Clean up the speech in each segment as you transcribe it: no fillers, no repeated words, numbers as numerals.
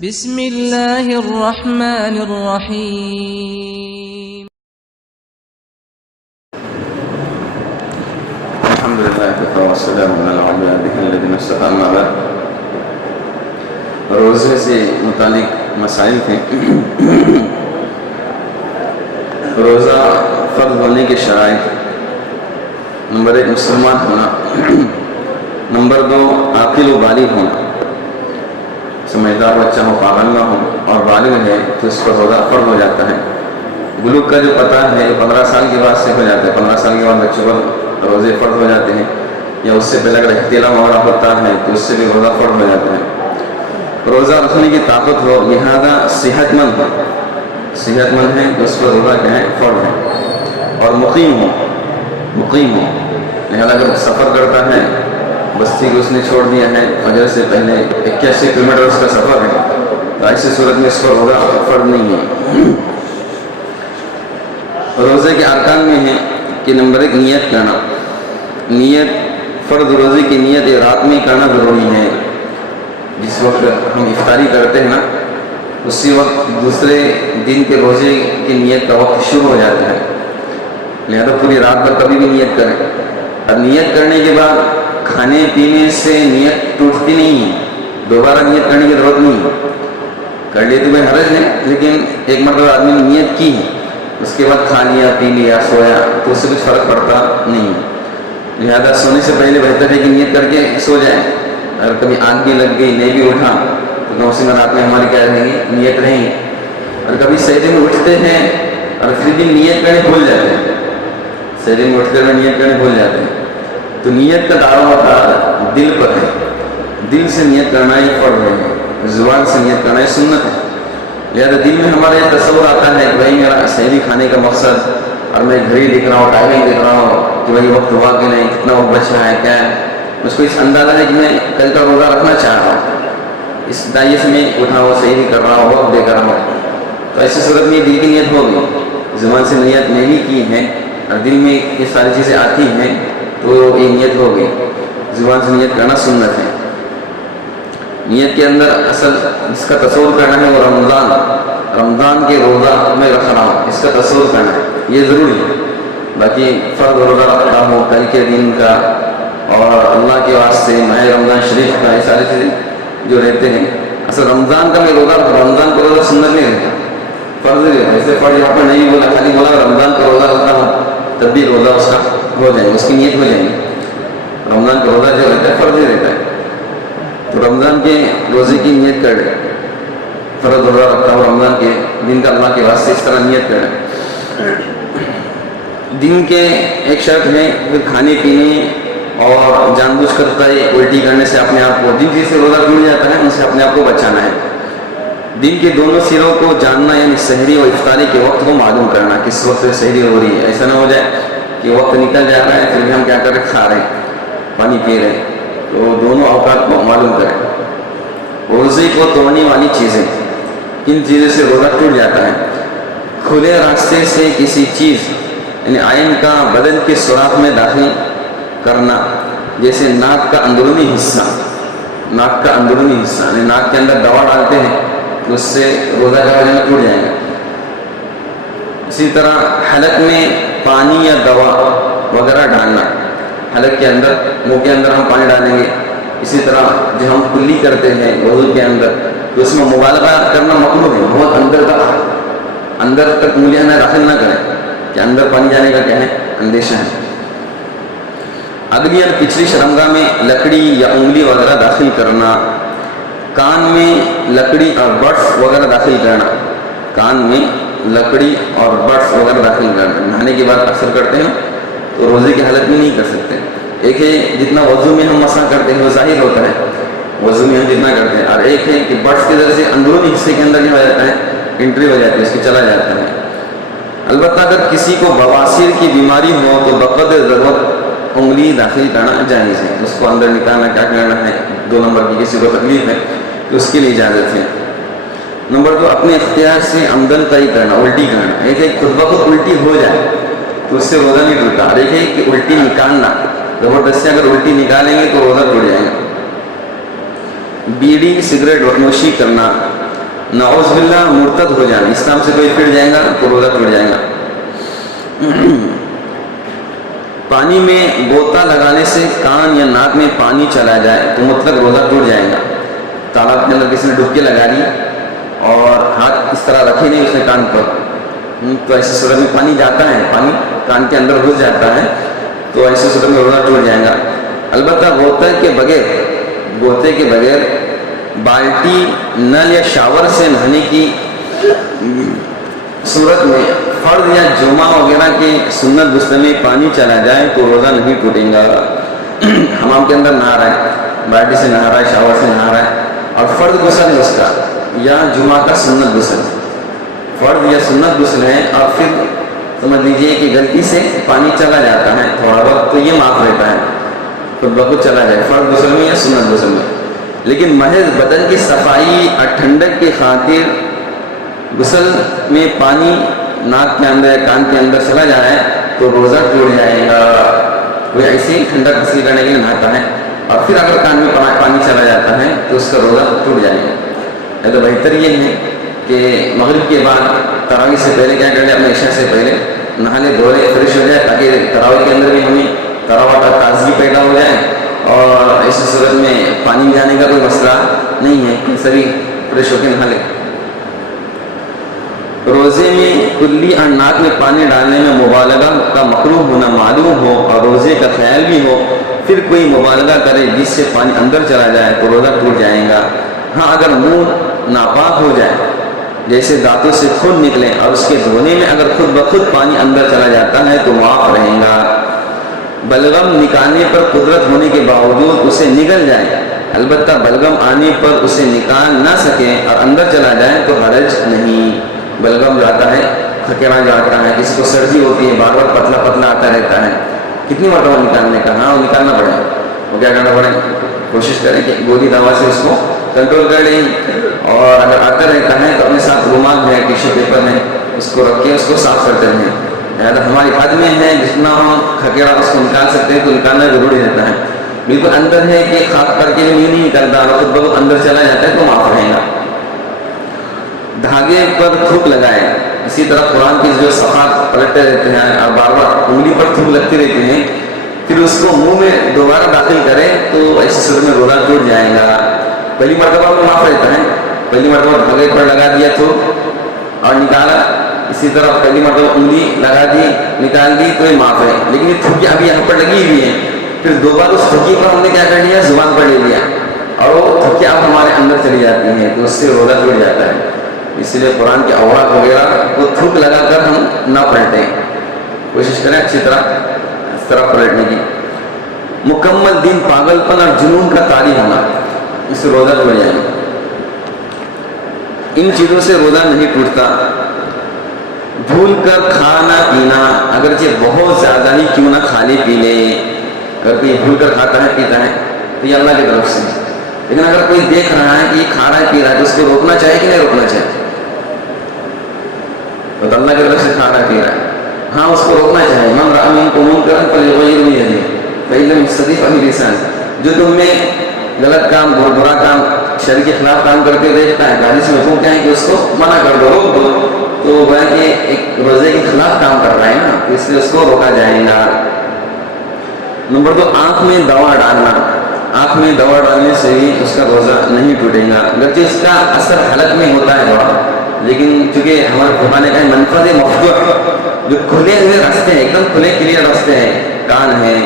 بسم اللہ الرحمن الرحیم الحمدللہ والسلام علی عبادہ الذین اصطفیٰ اما بعد۔ روزے سے متعلق مسائل تھے۔ روزہ فرض ہونے کے شرائط: نمبر 1 مسلمان ہونا، نمبر 2 عاقل و بالغ ہونا، سمجھدار بچہ ہو، پاگل نہ ہو اور بالغ ہے تو اس پر روزہ فرض ہو جاتا ہے۔ بلوغ کا جو پتہ ہے 15 سال کے بعد سے ہو جاتا ہے، 15 سال کے بعد بچوں پر روزے فرض ہو جاتے ہیں، یا اس سے پہلے اگر احتلام وغیرہ ہوتا ہے تو اس سے بھی روزہ فرض ہو جاتا ہے۔ روزہ رکھنے کی طاقت ہو، لہذا صحت مند ہے تو اس پر روزہ کیا ہے؟ فرض ہے۔ اور مقیم ہو، لہذا اگر سفر کرتا ہے، بستی کو اس نے چھوڑ دیا ہے، فجر سے پہلے 81 کلومیٹر اس کا سفر ہے، تو ایسی صورت میں اس پر روزہ فرض نہیں ہے۔ روزے کے ارکان میں ہے کہ نمبر 1 نیت کرنا۔ نیت، فرض روزے کی نیت رات میں کرنا ضروری ہے۔ جس وقت ہم افطاری کرتے ہیں نا، اسی وقت دوسرے دن کے روزے کی نیت کا وقت شروع ہو جاتا ہے، لہذا پوری رات بھر کبھی بھی نیت کریں۔ اور نیت کرنے کے بعد کھانے پینے سے نیت ٹوٹتی نہیں ہے، دوبارہ نیت کرنے کی ضرورت نہیں ہے۔ کر لیے تو کوئی حرج ہے، لیکن ایک مرتبہ آدمی نے نیت کی ہے، اس کے بعد کھا لیا، پی لیا، سویا تو اس سے کچھ فرق پڑتا نہیں ہے۔ لہذا سونے سے پہلے بہتر ہے کہ نیت کر کے سو جائیں۔ اگر کبھی آنکھ بھی لگ گئی، نہیں بھی اٹھا تو نوسی میں رات میں ہماری کیا رہیں گی؟ نیت رہیں گی۔ اور کبھی سحری میں اٹھتے ہیں اور پھر بھی نیت کرنے بھول جاتے ہیں، سحری میں اٹھتے ہوئے نیت کرنے بھول جاتے ہیں، تو نیت کا دعویٰ دل پر ہے، دل سے نیت کرنا ہی فرض ہے، زبان سے نیت کرنا ہی سنت ہے۔ لہذا دل میں ہمارا یہ تصور آتا ہے کہ بھائی میرا سحری کھانے کا مقصد، اور میں گھڑی دیکھ رہا ہوں، ٹائمنگ دیکھ رہا ہوں کہ بھائی وقت ہوا کہ نہیں، کتنا وقت بچا ہے، کیا ہے، اس کو اس اندازہ ہے کہ میں کل کا روزہ رکھنا چاہ رہا ہوں، اس دائیں سے میں اٹھا ہوا سحری کر رہا ہوں، وقت دیکھ رہا ہوں، تو ایسی صورت میں دل کی نیت ہوگی۔ زبان سے نیت نہیں کی ہے اور دل میں یہ ساری چیزیں آتی ہیں تو یہ نیت ہوگی۔ زبان سے نیت کرنا سنت ہے۔ نیت کے اندر اصل اس کا تصور کرنا ہے وہ رمضان کے روزہ میں رکھ رہا ہوں، اس کا تصور کرنا ہے، یہ ضروری ہے۔ باقی فرض روزہ رکھ رہا ہوں کل کے دن کا اور اللہ کے واسطے ماہ رمضان شریف کا، یہ ساری چیزیں جو رہتے ہیں، اصل رمضان کا میں روزہ، رمضان کا روزہ سنت نہیں رہتا، فرض نہیں رہتا۔ ایسے فرض یہاں پر نہیں بولا، خالی بولا رمضان کا روزہ رکھتا ہوں، تب بھی روزہ اس کا ہو جائے گا، اس کی نیت ہو جائے گی۔ رمضان کا روزہ جو رہتا ہے فرض ہی رہتا ہے، تو رمضان کے روزے کی نیت کر لیں، فرض روزہ رکھتا ہوں رمضان کے دن کا اللہ کے واسطے، اس طرح نیت کریں۔ دن کے ایک شرط ہے پھر کھانے پینے اور جان بوجھ کر الٹی کرنے سے اپنے آپ کو، جن چیز سے روزہ ٹوٹ جاتا ہے ان سے اپنے آپ کو بچانا ہے۔ دن کے دونوں سروں کو جاننا، یعنی سحری اور افطاری کے وقت کو معلوم کرنا، کس وقت سے سحری ہو رہی ہے، ایسا نہ ہو جائے کہ وقت نکل جا رہا ہے پھر بھی ہم کیا کر رہے ہیں؟ کھا رہے ہیں، پانی پی رہے ہیں، تو دونوں اوقات کو معلوم کریں۔ روزے کو توڑنے والی چیزیں، کن چیزوں سے روزہ ٹوٹ جاتا ہے؟ کھلے راستے سے کسی چیز یعنی عین کا بدن کے سوراخ میں داخل کرنا، جیسے ناک کا اندرونی حصہ یعنی ناک کے اندر دوا ڈالتے ہیں تو اس سے روزہ کا وجہ ٹوٹ جائے گا۔ اسی طرح حلق میں پانی یا دوا وغیرہ ڈالنا، حلق کے اندر، منہ کے اندر ہم پانی ڈالیں گے، اسی طرح جو ہم کلی کرتے ہیں وضو کے اندر تو اس میں مبالغہ کرنا ممنوع ہے، بہت اندر تک انگلیاں داخل نہ کریں کہ اندر پانی جانے کا کیا ہے؟ اندیشہ ہے۔ اگلی اور پچھلی شرمگاہ میں لکڑی یا انگلی وغیرہ داخل کرنا، کان میں لکڑی اور بڈس وغیرہ داخل کرنا، نہانے کے بعد اکثر کرتے ہیں تو روزے کی حالت میں نہیں کر سکتے۔ ایک ہے جتنا وضو میں ہم مسح کرتے ہیں وہ ظاہر ہوتا ہے، وضو میں ہم جتنا کرتے ہیں، اور ایک ہے کہ بڈس کے ذریعے سے اندرونی حصے کے اندر کیا ہو جاتا ہے؟ انٹری ہو جاتی ہے، اس کی چلا جاتا ہے۔ البتہ اگر کسی کو بواسیر کی بیماری ہو تو بقدر ضرورت انگلی داخل کرنا جائز ہے، اس کو اندر نکالنا، کیا کرنا ہے؟ 2 نمبر کی کسی کو تکلیف ہے تو اس کے لیے اجازت ہے۔ نمبر 2 اپنے اختیار سے آمدن طے کرنا، الٹی کرنا۔ ایک ہے خود بخود الٹی ہو جائے تو اس سے روزہ نہیں ٹوٹتا، اور ایک ہے کہ الٹی نکالنا، زبردستی اگر الٹی نکالیں گے تو روزہ ٹوٹ جائے گا۔ بیڑی سگریٹ نوشی کرنا، نعوذ باللہ مرتد ہو جانا، اسلام سے کوئی پھر جائے گا تو روزہ ٹوٹ جائے گا۔ پانی میں غوطہ لگانے سے کان یا ناک میں پانی چلا جائے تو مطلق روزہ ٹوٹ جائے گا۔ تالاب کے اندر کسی نے ڈبکی لگا دی اور ہاتھ اس طرح رکھے نہیں اس نے کان پر، تو ایسی صورت میں پانی جاتا ہے، پانی کان کے اندر گھس جاتا ہے، تو ایسی صورت میں روزہ ٹوٹ جائے گا۔ البتہ غوطے کے بغیر بالٹی، نل یا شاور سے نہانے کی صورت میں فرض یا جمعہ وغیرہ کے سنت غسل میں پانی چلا جائے تو روزہ نہیں ٹوٹے گا۔ حمام کے اندر نہا رہا ہے، بالٹی سے نہا رہا ہے، شاور سے نہا رہا ہے، اور فرض غسل ہے اس کا یا جمعہ کا سنت غسل، فرض یا سنت غسل ہے، اور پھر سمجھ لیجئے کہ غلطی سے پانی چلا جاتا ہے تھوڑا وقت، تو یہ معاف رہتا ہے، خود بخود چلا جائے فرض غسل میں یا سنت غسل میں۔ لیکن محض بدن کی صفائی اور ٹھنڈک کی خاطر غسل میں پانی ناک کے اندر یا کان کے اندر چلا جائے تو روزہ ٹوٹ جائے گا۔ کوئی ایسے ہی ٹھنڈک حاصل کرنے کے لیے نہاتا ہے اور پھر اگر کان میں پانی چلا جاتا ہے تو اس کا روزہ ٹوٹ جائے گا۔ تو بہتر یہ ہے کہ مغرب کے بعد تراویح سے پہلے کیا کر لے، اپنے عشاء سے پہلے نہا لے، دھو لے، فریش ہو جائے، تاکہ تراویح کے اندر بھی ہمیں تراویح کا تازگی پیدا ہو جائے، اور ایسی صورت میں پانی جانے کا کوئی مسئلہ نہیں ہے کہ سبھی فریش ہو کے نہا لے۔ روزے میں کلی اور ناک میں پانی ڈالنے میں مبالغہ کا مکروہ ہونا معلوم ہو اور روزے کا خیال بھی ہو، پھر کوئی مبالغہ کرے جس سے پانی اندر چلا جائے تو روزہ ٹوٹ جائے گا۔ ہاں اگر منہ ناپاک ہو جائے، جیسے دانتوں سے خون نکلے اور اس کے دھونے میں اگر خود بخود پانی اندر چلا جاتا ہے تو معاف رہے گا۔ بلغم نکالنے پر قدرت ہونے کے باوجود اسے نکل جائے، البتہ بلغم آنے پر اسے نکال نہ سکے اور اندر چلا جائے تو حرج نہیں۔ بلغم جاتا ہے، کھکیڑا جاتا ہے، کسی کو سردی ہوتی ہے، بار بار پتلا پتلا آتا رہتا ہے، کتنی مرتبہ نکالنے کا، ہاں وہ نکالنا پڑے، وہ کیا کرنا پڑے، کوشش کریں کہ گولی دوا سے اس کو کنٹرول کر لیں، اور اگر آتا رہتا ہے تو اپنے ساتھ رومال ہے، ٹیشو پیپر ہے، اس کو رکھ کے اس کو صاف کرتے رہیں۔ اگر ہماری حد میں ہے جتنا ہم کھکیڑا اس کو نکال سکتے ہیں تو نکالنا ضروری رہتا ہے۔ بالکل اندر ہے کہ خاک کر کے نہیں نکلتا اور خود بخود اندر چلا جاتا ہے تو معاف رہے گا۔ دھاگے پر تھوک لگائے، اسی طرح قرآن کی جو صفحات پلٹتے رہتے ہیں اور بار بار انگلی پر تھوک لگتی رہتی ہیں، پھر اس کو منہ میں دوبارہ داخل کرے تو ایسی صورت میں روزہ ٹوٹ جائے گا۔ پہلی مرتبہ میں معاف رہتا ہے، پہلی مرتبہ دھاگے پر لگا دیا تھوک اور نکالا، اسی طرح پہلی مرتبہ انگلی لگا دی نکال دی تو یہ معاف ہے، لیکن یہ تھوکی ابھی یہاں پر لگی ہوئی ہے، پھر دو بار اس تھوکی پر ہم نے کیا کر لیا، زبان پر لے لیا اور وہ تھوکی اب ہمارے اندر چلی جاتی ہیں تو اس سے روزہ ٹوٹ جاتا ہے۔ اس لیے قرآن کے اوراق وغیرہ کو تھوک لگا کر ہم نہ پلٹیں، کوشش کریں اچھی طرح اس طرح پلٹنے کی۔ مکمل دن پاگل پن اور جنون کا طاری ہونا، اس سے روزہ ٹوٹ جائے گا۔ ان چیزوں سے روزہ نہیں ٹوٹتا۔ بھول کر کھانا پینا، اگرچہ بہت زیادہ ہی کیوں نہ کھا لے پی لے، اگر کوئی بھول کر کھاتا ہے پیتا ہے تو یہ اللہ کی طرف سے، لیکن اگر کوئی دیکھ رہا ہے کہ یہ کھا رہا ہے پی رہا ہے تو اس کو روکنا چاہیے کہ نہیں روکنا چاہیے؟ تو اللہ کی طرف سے کھا رہا ہے پی رہا ہے، ہاں اس کو روکنا چاہیے۔ من رأى منکم منکرا فلیغیرہ بیدہ فإن لم یستطع فبلسانہ، جو تم میں غلط کام برا کام شرع کے خلاف کام کرتے دیکھتا ہے، حدیث میں حکم کیا ہے کہ اس کو منع کر دو، روک دو، تو وہ کہ ایک روزے کے خلاف کام کر رہا ہے نا، تو اس لیے اس کو روکا جائے گا۔ نمبر 2، آنکھ میں دوا ڈالنا، آنکھ میں دوا ڈالنے سے بھی اس کا روزہ نہیں ٹوٹے گا، اگرچہ اس کا اثر حلق میں ہوتا ہے بڑا، لیکن چونکہ ہمارے فقہاء نے کہا منفذ مفتوح، جو کھلے ہوئے راستے ہیں، ایک دم کھلے کلیئر راستے ہیں، کان ہے،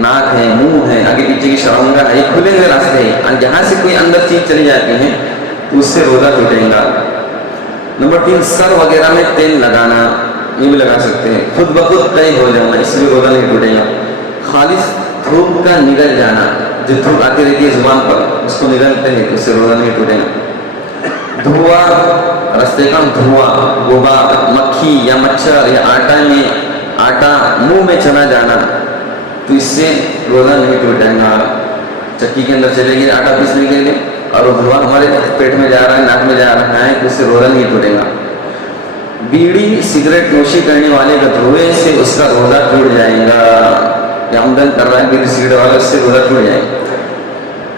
ناک ہے، منہ ہے، آگے پیچھے کی شرمگاہ ہے، یہ کھلے ہوئے راستے ہیں، اور جہاں سے کوئی اندر چیز چلی جاتی ہے تو اس سے روزہ ٹوٹے گا۔ نمبر 3، سر وغیرہ میں تیل لگانا، یہ بھی لگا سکتے ہیں، خود بخود طے ہو جانا، اس سے روزہ نہیں ٹوٹے گا۔ خالص تھوک کا نگل جانا، جو تھوک آتی رہتی ہے زبان پر اس کو نگلتے ہیں تو اس سے روزہ نہیں ٹوٹے گا۔ دھواں، رستے کا دھواں، غبار، مکھی یا مچھر یا آٹا منہ میں چلا جانا تو اس سے روزہ نہیں ٹوٹے گا۔ چکی کے اندر چلے گئے آٹا پیسنے کے لیے اور وہ دھواں ہمارے پیٹ میں جا رہا ہے، ناک میں جا رہا ہے تو اس سے روزہ نہیں ٹوٹے گا۔ بیڑی سگریٹ نوشی کرنے والے کا دھوئے سے اس کا روزہ ٹوٹ جائے گا، یا آمدن کر رہا ہے بیڑی سگریٹ والا، اس سے روزہ ٹوٹ جائے گا۔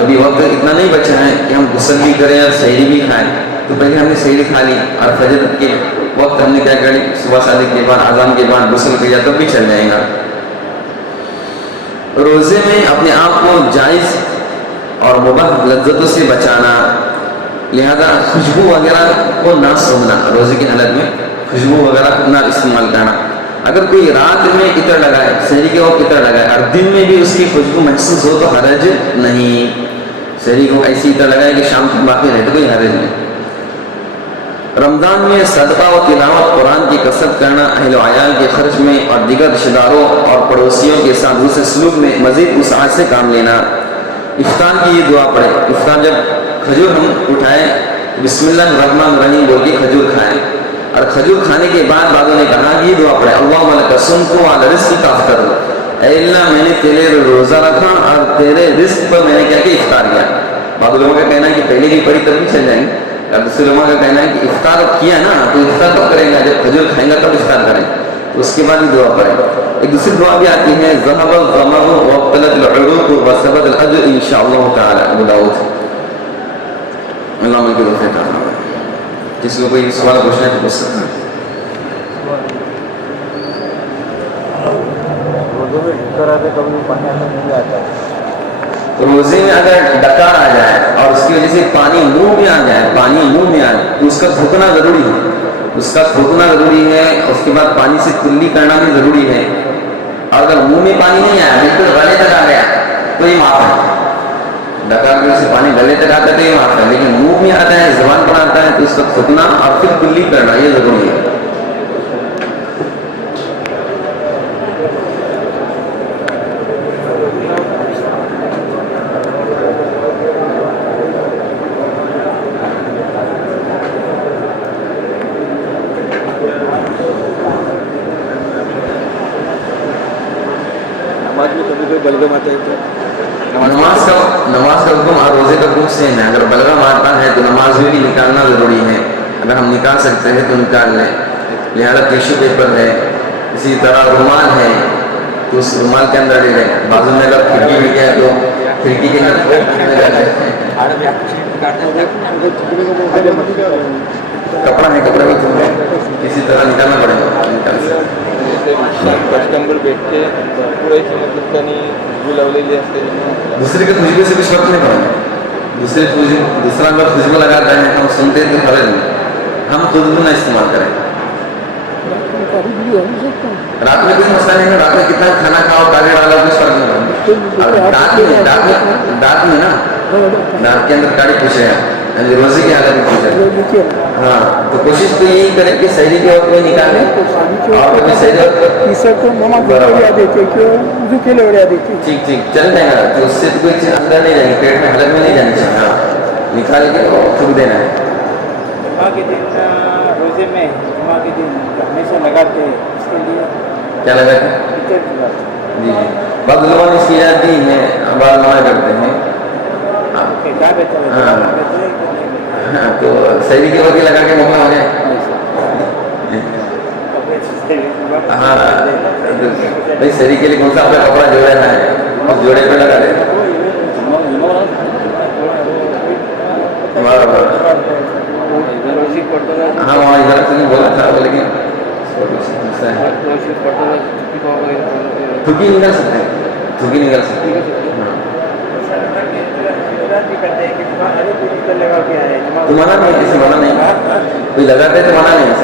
کبھی وقت اتنا نہیں بچا ہے کہ ہم غسل بھی کریں اور سحری بھی کھائیں، تو پہلے ہم نے سحری کھا لی اور فجر کے وقت ہم نے کیا کر لی، صبح صادق کے بعد اذان کے بعد غسل کیا تب بھی چل جائے گا۔ روزے میں اپنے آپ کو جائز اور مباح لذتوں سے بچانا، لہذا خوشبو وغیرہ کو نہ سونگھنا، روزے کی حالت میں خوشبو وغیرہ نہ استعمال کرنا۔ اگر کوئی رات میں عطر لگائے، سحری کے وقت عطر لگائے اور دن میں بھی اس کی خوشبو محسوس ہو تو حرج نہیں، سحری کو ایسی عطر لگائے کہ شام تک باقی رہے تو کوئی حرج نہیں۔ رمضان میں صدقہ و تلاوت قرآن کی کثرت کرنا، اہل و عیال کے خرچ میں اور دیگر رشتہ داروں اور پڑوسیوں کے ساتھ دوسرے سلوک میں مزید وسعت سے کام لینا۔ افطار کی یہ دعا پڑھیں، افطار جب کھجور ہم اٹھائیں بسم اللہ الرحمن الرحیم بول کے کھجور کھائیں، اور کھجور کھانے کے بعد بعضوں نے کہا یہ دعا پڑھیں، اللہم لک صمت وعلی رزقک افطرت، اے اللہ میں نے تیرے روزہ رکھا اور تیرے رزق پر میں نے کیا کہ افطار کیا۔ بعض لوگوں کا کہنا ہے کہ پہلے بھی پڑھی تب بھی چل جائیں گے، اور دوسرے لوگوں کا کہنا ہے کہ افطار کیا نا تو افطار کب کریں گا، جب کھجور کھائیں گا تب افطار کریں، تو اس کے بعد بھی دعا پڑھیں۔ ایک دوسری دعا بھی آتی ہے، ذهب الظمأ وابتلت العروق وثبت الاجر ان شاء اللہ تعالی، ابو داؤد۔ اللہ مل کے دعا کرنا، جس کو کوئی سوال پوچھنا ہے تو پوچھ سکتا ہے۔ روزے میں اگر ڈکار آ جائے اور اس کی وجہ سے پانی منہ میں آ جائے، پانی منہ میں آئے تو اس کا تھوکنا ضروری ہے، اس کا تھوکنا ضروری ہے، اس کے بعد پانی سے کلی کرنا بھی ضروری ہے۔ اور اگر منہ میں پانی نہیں آیا، بالکل گلے تک آ گیا تو یہ معاف ہے، ڈکار کی وجہ سے پانی گلے تک آتا ہے تو یہ معاف ہے، لیکن منہ میں آتا ہے، زبان پر آتا ہے تو اس کا تھوکنا اور پھر کلی کرنا یہ ضروری ہے۔ نماز کا حکم اور روزے کا حکم سیم ہے، اگر بلغم آتا ہے تو نماز میں بھی نکالنا ضروری ہے، اگر ہم نکال سکتے ہیں تو نکال لیں، لہذا ٹیشو پیپر ہے، اسی طرح رومال ہے تو اس رومال کے اندر لے لیں، بازو میں اگر کھڑکی بھی ہے تو کھڑکی کے اندر کپڑا ہے، کپڑے میں اسی طرح نکالنا پڑے گا، نکال سکتے دوسرے کے خوشبو سے کچھ فرق نہیں پڑا، دوسرا اگر خوشبو لگاتا ہے ہم سنتے تو حرج نہیں، ہم خوشبو نہ استعمال کریں۔ رات میں کوئی مسئلہ نہیں ہے، رات میں کتنا کھانا کھاؤ تاکہ ڈالا کچھ فرق نہیں پڑتا، دانت میں نا، دانت کے اندر کاڑی پوچھ رہے ہیں روزے کی حالت میں پوچھ رہے ہیں، ہاں تو کوشش تو یہی کریں کہ سحری کے وقت میں نکالیں، اور کبھی سحری ٹھیک چل جائے گا، تو اس سے تو کوئی چیز اندر نہیں جائے گی، پیٹ میں حلق میں نہیں جانی چاہیے، ہاں نکال کے تھوک دینا ہے۔ جمعہ کے دن روزے میں جمعہ کے دن ہمیشہ لگاتے ہیں، اس کے لیے کیا لگاتے ہیں؟ جی بعض لوگوں نے اس کی یاد دی ہے، بعض منع کرتے ہیں، ہاں تو سحری کے وقت لگا کے موقع ہو جائے، ہاں بھائی سحری کے لیے کون سا اپنا کپڑا جوڑنا ہے، اس جوڑے پہ لگا دیں، ہاں وہاں ادھر سے نہیں بولا تھا لیکن تھوکی نکال سکتے ہیں، تھوکی نکال سکتے ہیں، تو منع نہیں، کسی منع نہیں، کوئی لگاتے تو منع نہیں ہے۔